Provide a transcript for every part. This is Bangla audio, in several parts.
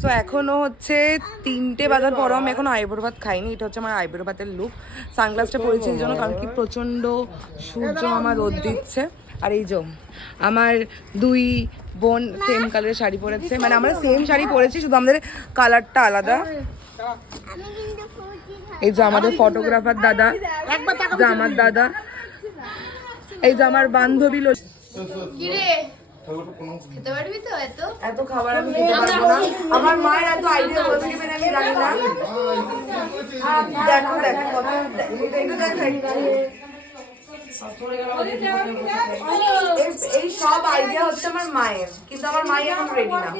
সো এখনো হচ্ছে 3টে বাজার পর আমি এখন আইবুড়ো ভাত খাইনি। এটা হচ্ছে আমার আইবুড়ো ভাতের লুক। সানগ্লাসটা পরেছি এই জন্য, কারণ কি প্রচণ্ড সূর্য আমার রোদ দিচ্ছে। আর এই যে আমার 2 বোন সেম কালারের শাড়ি পরেছে, মানে আমরা সেম শাড়ি পরেছি, শুধু আমাদের কালারটা আলাদা। এই যে আমাদের ফটোগ্রাফার দাদা, যে আমার দাদা, এই যে আমার বান্ধবী। খেতে পারবি তো? এত খাবার আমি খেতে পারবো না। আমার মায়ের এত আইডিয়া কোথা থেকে আমি জানি না। দেখো দেখো কত, এটা দেখো, এই সব আইডিয়া হচ্ছে আমার মায়ের, কিন্তু আমার মাই এখন রেডি না।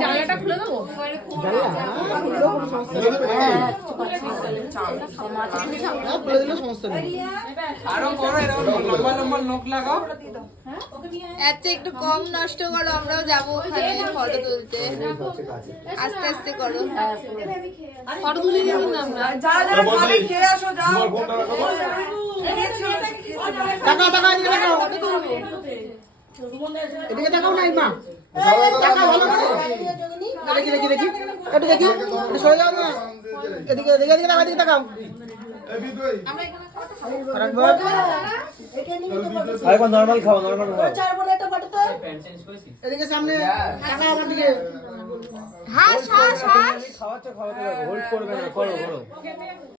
জানলাটা খুলে দেবো? একটু কম নষ্ট করো, আমরাও যাবো ওখানে ফটো তুলতে। আস্তে আস্তে করো, ফটো তুলে দেবো না আমরা। যারা যারা খাবে খেয়ে আসো, যাও। এদিকে তাকাও নাই মা, তাকাও ভালো করে। দেখি দেখি দেখি, একটু দেখি, একটু সরে যাও না। এদিকে এদিকে এদিকে তাকাও, এদিকে তাকাও। আরেকবার নরমাল খাও, নরমাল খাও। এদিকে সামনে তাকাও আমার দিকে। হাস হাস হাস। খাওয়াচ্ছ, খাওয়াতে হোল্ড করবে না, করো করো।